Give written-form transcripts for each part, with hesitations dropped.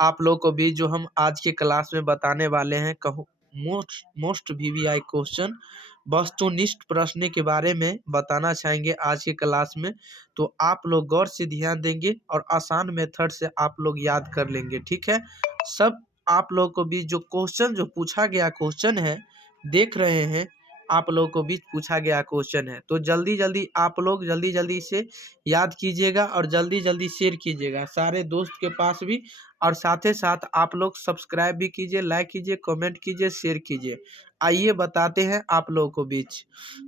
आप लोग को भी जो हम आज के क्लास में बताने वाले हैं कहूँ मोस्ट वीवीआई क्वेश्चन वस्तुनिष्ठ प्रश्न के बारे में बताना चाहेंगे आज के क्लास में। तो आप लोग गौर से ध्यान देंगे और आसान मेथड से आप लोग याद कर लेंगे, ठीक है। सब आप लोग को भी जो क्वेश्चन जो पूछा गया क्वेश्चन है देख रहे हैं, आप लोगों को भी पूछा गया क्वेश्चन है, तो जल्दी जल्दी आप लोग जल्दी से याद कीजिएगा और जल्दी जल्दी शेयर कीजिएगा सारे दोस्त के पास भी। और साथ ही साथ आप लोग सब्सक्राइब भी कीजिए, लाइक कीजिए, कमेंट कीजिए, शेयर कीजिए। आइए बताते हैं आप लोगों को बीच।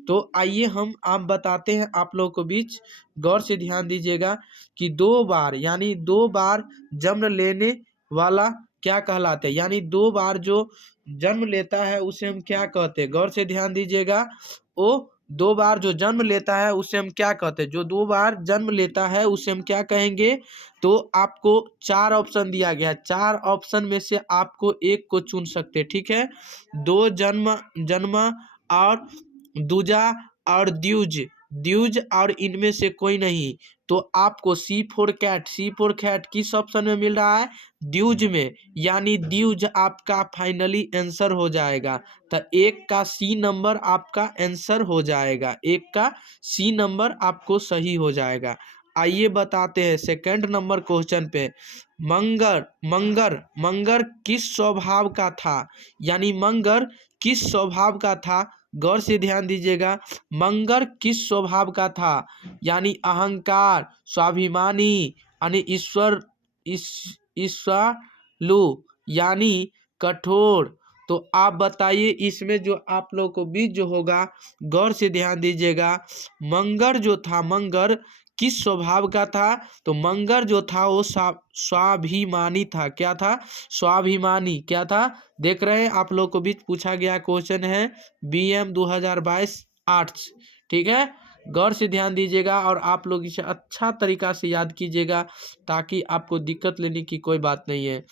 तो आइए हम आप बताते हैं आप लोगों को बीच। गौर से ध्यान दीजिएगा कि 2 बार यानी 2 बार जन्म लेने वाला क्या कहलाते हैं, यानी 2 बार जो जन्म लेता है उसे हम क्या कहते हैं। गौर से ध्यान दीजिएगा, वो 2 बार जो जन्म लेता है उसे हम क्या कहते हैं। जो 2 बार जन्म लेता है उसे हम क्या कहेंगे। तो आपको 4 ऑप्शन दिया गया है, 4 ऑप्शन में से आपको एक को चुन सकते हैं, ठीक है। 2 जन्म और दूजा और द्विज और इनमें से कोई नहीं। तो आपको C4 कैट किस ऑप्शन में मिल रहा है, द्विज में, यानी द्विज आपका फाइनली आंसर हो जाएगा। तो एक का सी नंबर आपका आंसर हो जाएगा, एक का सी नंबर आपको सही हो जाएगा। आइए बताते हैं सेकंड नंबर क्वेश्चन पे। मंगर किस स्वभाव का था, यानी मंगर किस स्वभाव का था। गौर से ध्यान दीजिएगा, मंगर किस स्वभाव का था, यानी अहंकार, स्वाभिमानी, यानी ईर्ष्यालु, यानी कठोर। तो आप बताइए इसमें जो आप लोग को बीच जो होगा, गौर से ध्यान दीजिएगा। मंगर जो था, मंगर किस स्वभाव का था। तो मंगर जो था वो स्वाभिमानी था। क्या था, स्वाभिमानी। क्या था, देख रहे हैं आप लोग को बीच पूछा गया क्वेश्चन है BM 2022 आर्ट्स, ठीक है। गौर से ध्यान दीजिएगा और आप लोग इसे अच्छा तरीका से याद कीजिएगा ताकि आपको दिक्कत लेने की कोई बात नहीं है।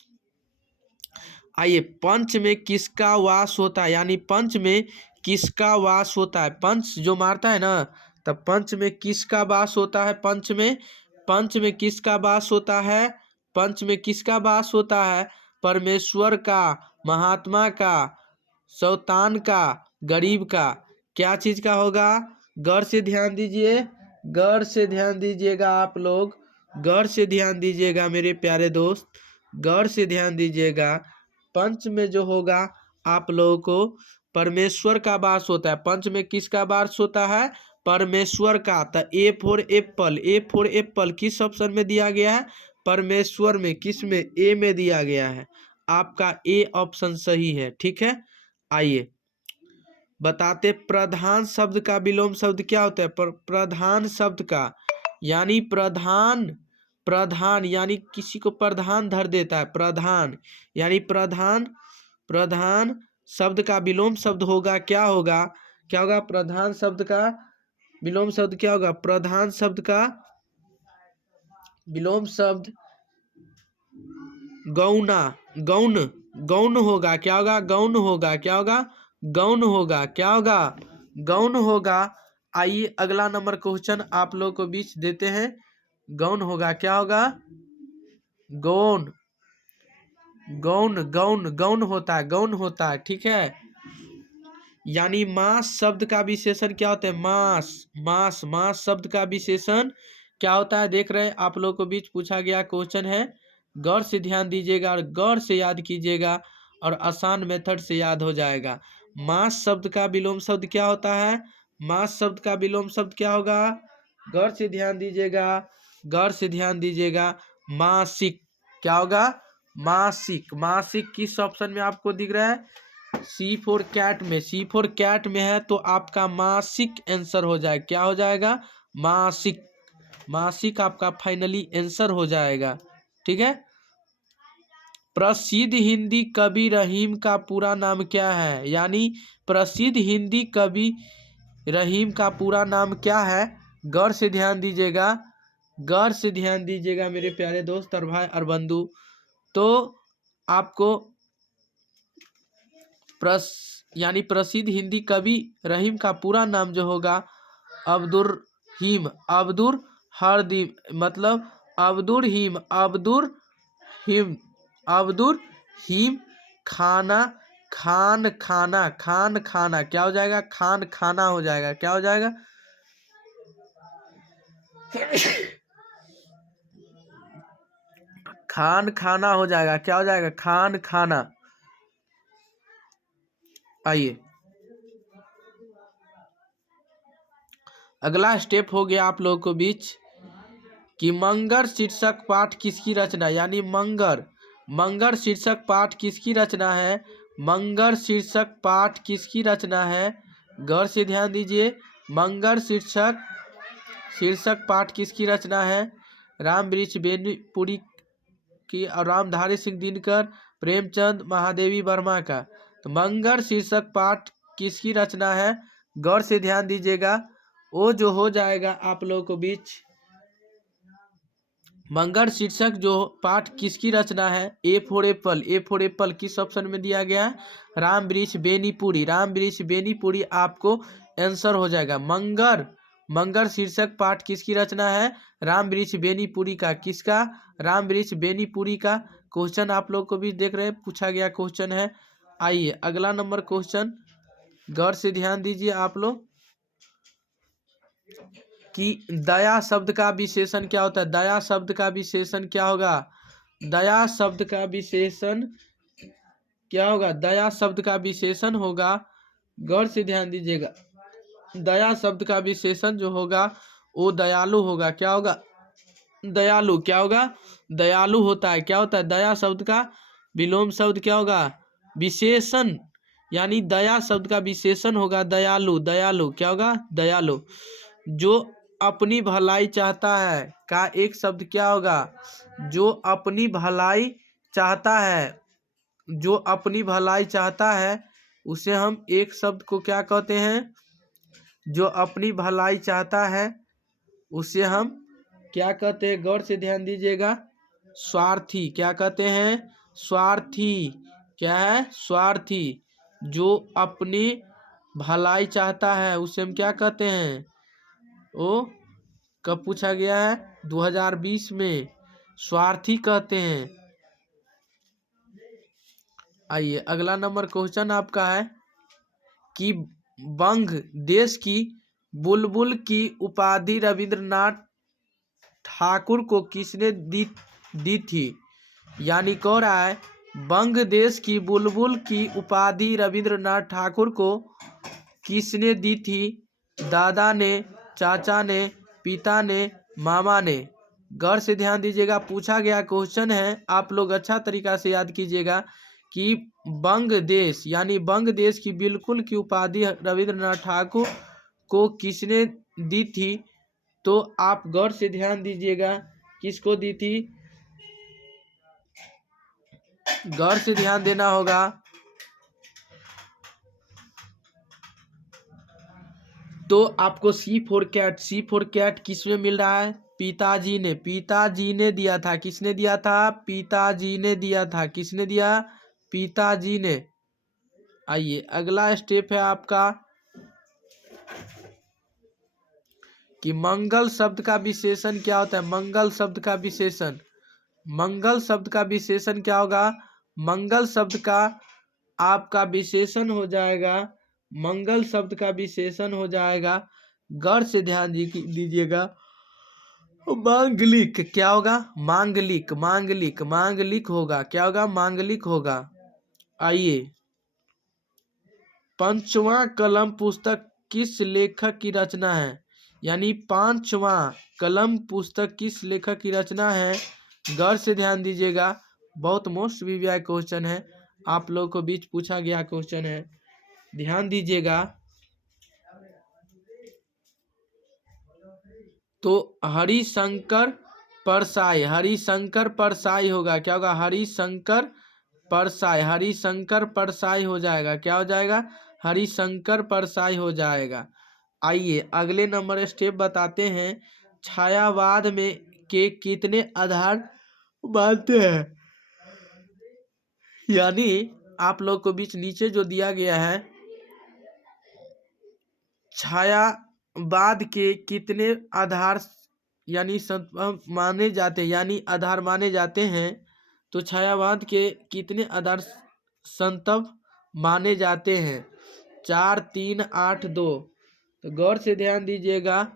आइए, पंच में किसका वास होता है, यानी पंच में किसका वास होता है। पंच जो मारता है ना, तब पंच में किसका वास होता है। पंच में किसका वास होता है, पंच में किसका वास होता है। परमेश्वर का, महात्मा का, शैतान का, गरीब का। क्या चीज का होगा। गौर से ध्यान दीजिए, गौर से ध्यान दीजिएगा आप लोग, गौर से ध्यान दीजिएगा मेरे प्यारे दोस्त, गौर से ध्यान दीजिएगा। पंच में जो होगा आप लोगों को परमेश्वर का वास होता है। पंच में किसका वास होता है, परमेश्वर का। तो ए फॉर एप्पल किस ऑप्शन में दिया गया है, परमेश्वर में। किस में, ए में दिया गया है। आपका ए ऑप्शन सही है, ठीक है। आइए बताते, प्रधान शब्द का विलोम शब्द क्या होता है। प्रधान शब्द का, यानी प्रधान यानी किसी को प्रधान धर देता है, प्रधान यानी प्रधान शब्द का विलोम शब्द होगा, क्या होगा, क्या होगा। प्रधान शब्द का विलोम शब्द क्या होगा, प्रधान शब्द का विलोम शब्द गौण होगा। क्या होगा, गौण होगा। क्या होगा, गौण होगा। क्या होगा, गौण होगा। आइए अगला नंबर क्वेश्चन आप लोग को बीच देते हैं। गौण होगा, क्या होगा, गौण गौण होता है, गौण होता है, ठीक है। यानी मास शब्द का विशेषण क्या होता है, मास शब्द का विशेषण क्या होता है। देख रहे हैं आप लोग को बीच पूछा गया क्वेश्चन है। गौर से ध्यान दीजिएगा और गौर से याद कीजिएगा और आसान मेथड से याद हो जाएगा। मास शब्द का विलोम शब्द क्या होता है, मास शब्द का विलोम शब्द क्या होगा। गौर से ध्यान दीजिएगा, गौर से ध्यान दीजिएगा। मासिक, क्या होगा, मासिक किस ऑप्शन में आपको दिख रहा है, C4 कैट में है। तो आपका मासिक आंसर हो जाएगा। क्या हो जाएगा, मासिक आपका फाइनली आंसर हो जाएगा, ठीक है। प्रसिद्ध हिंदी कवि रहीम का पूरा नाम क्या है, यानी प्रसिद्ध हिंदी कवि रहीम का पूरा नाम क्या है। गौर से ध्यान दीजिएगा, गौर से ध्यान दीजिएगा मेरे प्यारे दोस्त और भाई और बंधु। तो आपको यानी प्रसिद्ध हिंदी कवि रहीम का पूरा नाम जो होगा अब्दुर हरदीम, मतलब अब्दुर हिम अब्दुल हिम खाना खान खाना खान खाना क्या हो जाएगा? खान खाना हो जाएगा। क्या हो जाएगा? खान खाना हो जाएगा। क्या हो जाएगा? खान खाना। आइए अगला स्टेप हो गया आप लोगों को बीच कि मंगर शीर्षक पाठ किसकी रचना, यानी मंगर मंगर शीर्षक पाठ किसकी रचना है? मंगर शीर्षक पाठ किसकी रचना है? गौर से ध्यान दीजिए। मंगर शीर्षक पाठ किसकी रचना है? राम वृक्ष बेनीपुरी की और रामधारी सिंह दिनकर, प्रेमचंद, महादेवी वर्मा का। तो मंगर शीर्षक पाठ किसकी रचना है? गौर से ध्यान दीजिएगा। वो जो हो जाएगा आप लोगों को बीच मंगर शीर्षक जो पाठ किसकी रचना है? A for Apple. A for Apple किस ऑप्शन में दिया गया है? राम वृक्ष बेनीपुरी। राम वृक्ष बेनीपुरी आपको आंसर हो जाएगा। मंगर शीर्षक पाठ किसकी रचना है? राम वृक्ष बेनीपुरी का। किसका? राम वृक्ष बेनीपुरी का। क्वेश्चन आप लोग को भी देख रहे हैं, पूछा गया क्वेश्चन है। आइए अगला नंबर क्वेश्चन गौर से ध्यान दीजिए आप लोग कि दया शब्द का विशेषण क्या होता है? दया शब्द का विशेषण क्या होगा? दया शब्द का विशेषण क्या होगा? दया शब्द का विशेषण होगा, गौर से ध्यान दीजिएगा, दया शब्द का विशेषण जो होगा वो दयालु होगा। क्या होगा? दयालु। क्या होगा? दयालु होता है। क्या होता है? दया शब्द का विलोम शब्द क्या होगा? विशेषण, यानी दया शब्द का विशेषण होगा दयालु। दयालु क्या होगा? दयालु। जो अपनी भलाई चाहता है का एक शब्द क्या होगा? जो अपनी भलाई चाहता है, जो अपनी भलाई चाहता है उसे हम एक शब्द को क्या कहते हैं? जो अपनी भलाई चाहता है उसे हम क्या कहते हैं? गौर से ध्यान दीजिएगा। स्वार्थी। क्या कहते हैं? स्वार्थी। क्या है? स्वार्थी। जो अपनी भलाई चाहता है उसे हम क्या कहते हैं? वो कब पूछा गया है? 2020 में। स्वार्थी कहते हैं। आइए अगला नंबर क्वेश्चन आपका है कि बंग देश की बुलबुल की उपाधि रविंद्रनाथ ठाकुर को किसने दी थी? यानी कह रहा है बंग देश की बुलबुल की उपाधि रविंद्रनाथ ठाकुर को किसने दी थी? दादा ने, चाचा ने, पिता ने, मामा ने। गौर से ध्यान दीजिएगा, पूछा गया क्वेश्चन है, आप लोग अच्छा तरीका से याद कीजिएगा कि बंग देश यानी बंग देश की बिल्कुल की उपाधि रविंद्रनाथ ठाकुर को किसने दी थी? तो आप गौर से ध्यान दीजिएगा, किसको दी थी? गौर से ध्यान देना होगा। तो आपको सी फॉर कैट किसमें मिल रहा है? पिताजी ने। पिताजी ने दिया था। किसने दिया था? पिताजी ने दिया था। किसने दिया? पिताजी ने। आइए अगला स्टेप है आपका कि मंगल शब्द का विशेषण क्या होता है? मंगल शब्द का विशेषण, मंगल शब्द का विशेषण क्या होगा? मंगल शब्द का आपका विशेषण हो जाएगा, मंगल शब्द का विशेषण हो जाएगा, गौर से ध्यान दीजिएगा, मांगलिक। क्या होगा? मांगलिक। मांगलिक। मांगलिक होगा। क्या होगा? मांगलिक होगा। आइए पांचवा कलम पुस्तक किस लेखक की रचना है? यानी पांचवा कलम पुस्तक किस लेखक की रचना है? गौर से ध्यान दीजिएगा, बहुत मोस्ट वीवीआई क्वेश्चन है, आप लोगों को बीच पूछा गया क्वेश्चन है, ध्यान दीजिएगा। तो हरिशंकर परसाई। हरिशंकर परसाई होगा। क्या होगा? हरिशंकर परसाई। हरिशंकर परसाई हो जाएगा। क्या हो जाएगा? हरिशंकर परसाई हो जाएगा। आइए अगले नंबर स्टेप बताते हैं, छायावाद में के कितने आधार मानते हैं? यानी आप लोग को बीच नीचे जो दिया गया है, छायावाद के कितने आधार यानी माने जाते हैं, यानी आधार माने जाते हैं, तो छायावाद के कितने आदर्श संतव माने जाते हैं? 4, 3, 8, 2। तो गौर से ध्यान दीजिएगा,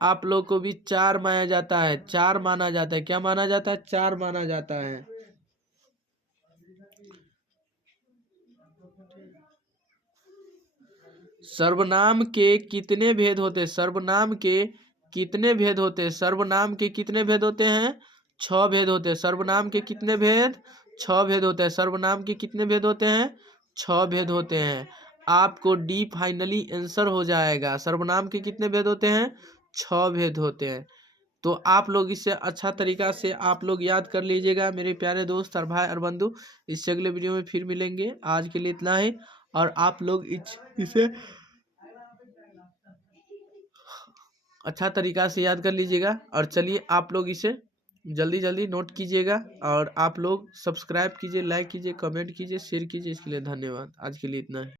आप लोग को भी 4 माना जाता है, 4 माना जाता है। क्या माना जाता है? 4 माना जाता है। सर्वनाम के कितने भेद होते हैं? सर्वनाम के कितने भेद होते हैं? सर्वनाम के कितने भेद होते हैं? 6 भेद होते हैं। सर्वनाम के कितने भेद? 6 भेद होते हैं। सर्वनाम के कितने भेद होते हैं? 6 भेद होते हैं। आपको डी फाइनली आंसर हो जाएगा। सर्वनाम के कितने भेद होते हैं? 6 भेद होते हैं। तो आप लोग इसे अच्छा तरीका से आप लोग याद कर लीजिएगा मेरे प्यारे दोस्त और भाई और बंधु। इससे अगले वीडियो में फिर मिलेंगे। आज के लिए इतना ही। और आप लोग इसे अच्छा तरीका से याद कर लीजिएगा। और चलिए आप लोग इसे जल्दी जल्दी नोट कीजिएगा और आप लोग सब्सक्राइब कीजिए, लाइक कीजिए, कमेंट कीजिए, शेयर कीजिए। इसके लिए धन्यवाद। आज के लिए इतना ही।